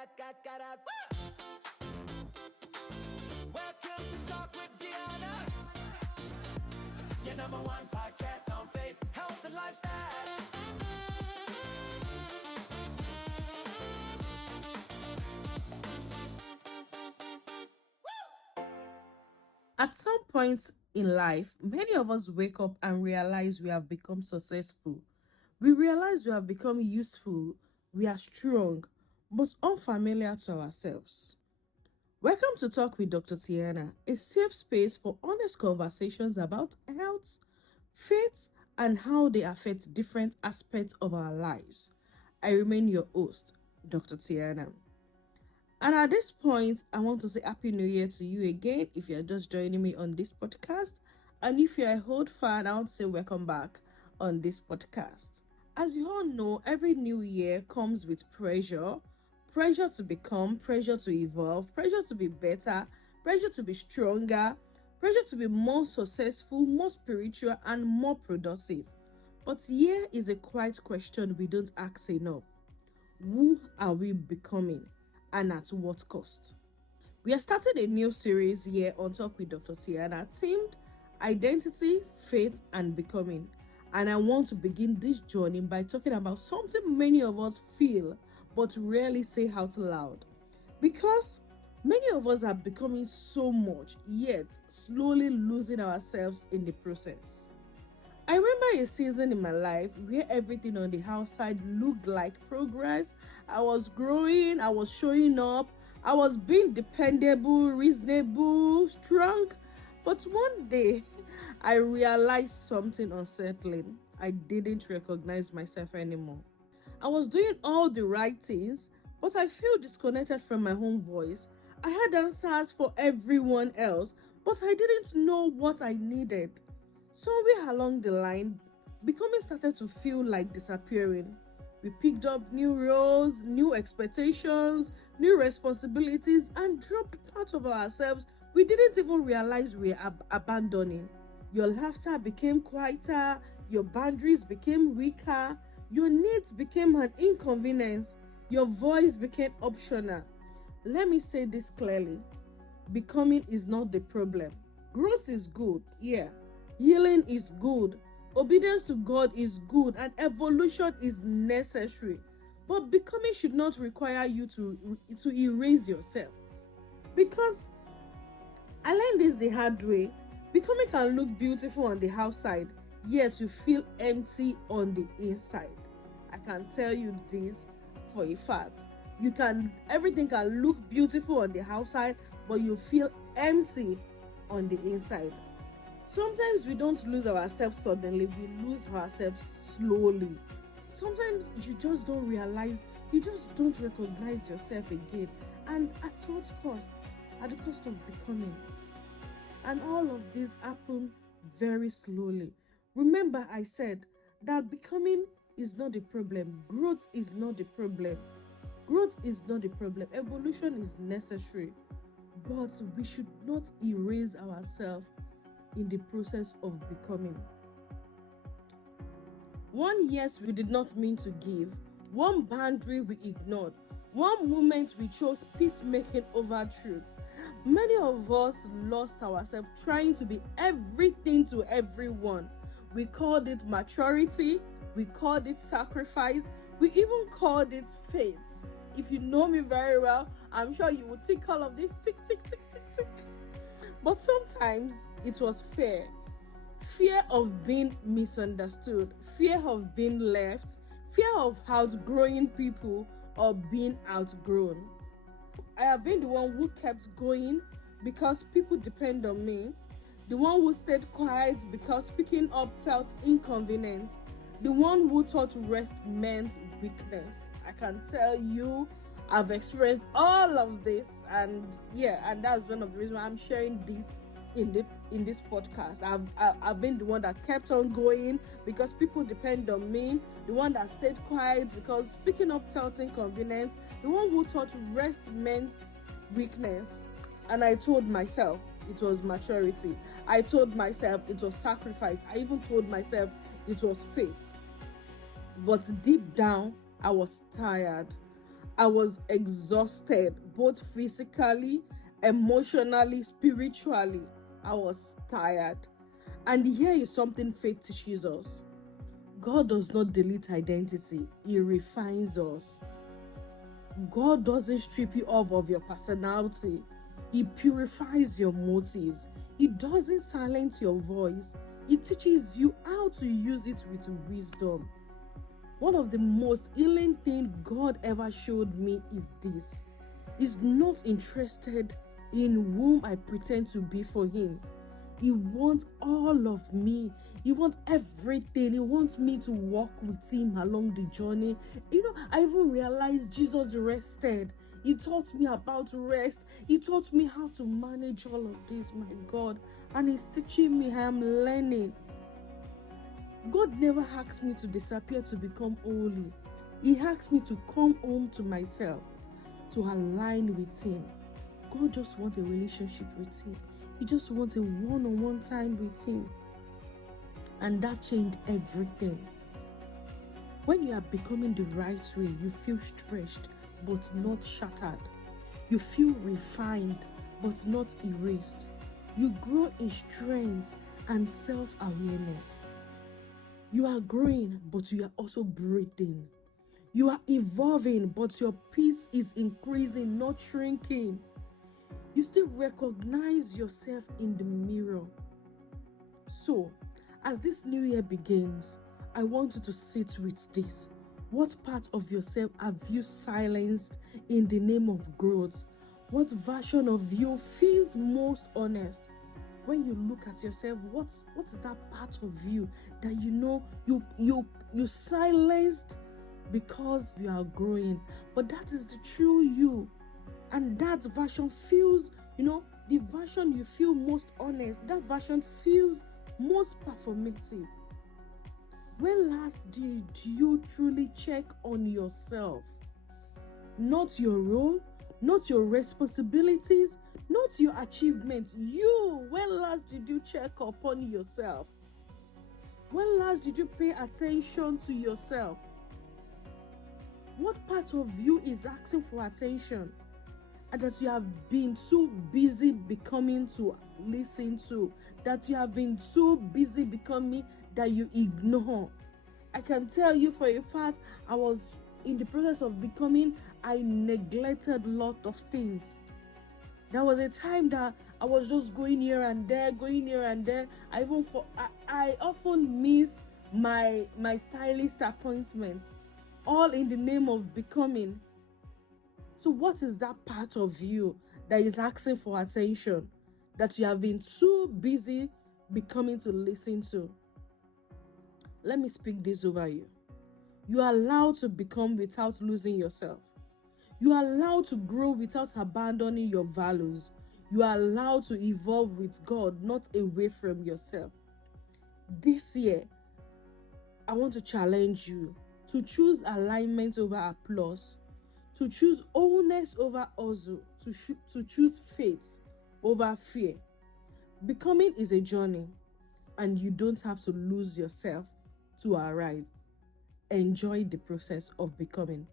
Welcome to Talk with Tiana, your number one podcast on faith, health, and lifestyle. At some point in life, many of us wake up and realize we have become successful. We realize we have become useful, we are strong, but unfamiliar to ourselves. Welcome to Talk with Dr. Tiana, a safe space for honest conversations about health, faith, and how they affect different aspects of our lives. I remain your host, Dr. Tiana. And at this point, I want to say Happy New Year to you again if you're just joining me on this podcast. And if you're a old fan, I want to say welcome back on this podcast. As you all know, every new year comes with pressure. Pressure to become, pressure to evolve, pressure to be better, pressure to be stronger, pressure to be more successful, more spiritual, and more productive. But here is a quiet question we don't ask enough. Who are we becoming? And at what cost? We are starting a new series here on Talk with Dr. Tiana, themed Identity, Faith, and Becoming. And I want to begin this journey by talking about something many of us feel but rarely say out loud. Because many of us are becoming so much, yet slowly losing ourselves in the process. I remember a season in my life where everything on the outside looked like progress. I was growing, I was showing up, I was being dependable, reasonable, strong. But one day, I realized something unsettling. I didn't recognize myself anymore. I was doing all the right things, but I feel disconnected from my own voice. I had answers for everyone else, but I didn't know what I needed. Somewhere along the line, becoming started to feel like disappearing. We picked up new roles, new expectations, new responsibilities, and dropped part of ourselves we didn't even realize we were abandoning. Your laughter became quieter, your boundaries became weaker, your needs became an inconvenience, your voice became optional. Let me say this clearly. Becoming is not the problem. Growth is good, yeah. Healing is good, obedience to God is good, and evolution is necessary. But becoming should not require you to erase yourself. Because I learned this the hard way. Becoming can look beautiful on the outside, yet you feel empty on the inside. I can tell you this for a fact. Everything can look beautiful on the outside, but you feel empty on the inside. Sometimes we don't lose ourselves suddenly, we lose ourselves slowly. Sometimes you just don't realize, you just don't recognize yourself again. And at what cost? At the cost of becoming. And all of this happen very slowly. Remember, I said that becoming is not the problem. Growth is not the problem. Growth is not the problem. Evolution is necessary. But we should not erase ourselves in the process of becoming. One yes we did not mean to give, one boundary we ignored, one moment we chose peacemaking over truth. Many of us lost ourselves trying to be everything to everyone. We called it maturity, we called it sacrifice, we even called it faith. If you know me very well, I'm sure you will tick all of this, tick, tick, tick, tick, tick. But sometimes it was fear. Fear of being misunderstood, fear of being left, fear of outgrowing people or being outgrown. I have been the one who kept going because people depend on me, the one who stayed quiet because speaking up felt inconvenient, the one who thought rest meant weakness. I can tell you I've experienced all of this, and that's one of the reasons why I'm sharing this in this podcast. I've been the one that kept on going because people depend on me, the one that stayed quiet because speaking up felt inconvenient, the one who thought rest meant weakness. And I told myself it was maturity. I told myself it was sacrifice. I even told myself it was faith. But deep down, I was tired. I was exhausted, both physically, emotionally, spiritually. I was tired. And here is something faith teaches us: God does not delete identity, He refines us. God doesn't strip you off of your personality, He purifies your motives. He doesn't silence your voice, He teaches you how to use it with wisdom. One of the most healing things God ever showed me is this: He's not interested in whom I pretend to be for Him. He wants all of me. He wants everything. He wants me to walk with Him along the journey. I even realized Jesus rested. He taught me about rest. He taught me how to manage all of this, my God. And He's teaching me. I am learning. God never asks me to disappear to become holy. He asks me to come home to myself, to align with Him. God just wants a relationship with Him. He just wants a one-on-one time with Him. And that changed everything. When you are becoming the right way, you feel stretched but not shattered. You feel refined but not erased. You grow in strength and self-awareness. You are growing, but you are also breathing. You are evolving, but your peace is increasing, not shrinking. You still recognize yourself in the mirror. So, as this new year begins, I want you to sit with this. What part of yourself have you silenced in the name of growth? What version of you feels most honest? When you look at yourself, what is that part of you that you silenced because you are growing? But that is the true you. And that version feels, the version you feel most honest, that version feels most performative. When last did you truly check on yourself? Not your role, not your responsibilities, not your achievements. When last did you check upon yourself? When last did you pay attention to yourself? What part of you is asking for attention and that you have been too busy becoming to listen to, that you have been too busy becoming that you ignore? I can tell you for a fact, I was in the process of becoming, I neglected a lot of things. There was a time that I was just going here and there. I often miss my stylist appointments, all in the name of becoming. So what is that part of you that is asking for attention, that you have been too busy becoming to listen to? Let me speak this over you. You are allowed to become without losing yourself. You are allowed to grow without abandoning your values. You are allowed to evolve with God, not away from yourself. This year, I want to challenge you to choose alignment over applause, to choose wholeness over hustle, to choose faith over fear. Becoming is a journey, and you don't have to lose yourself to arrive. Enjoy the process of becoming.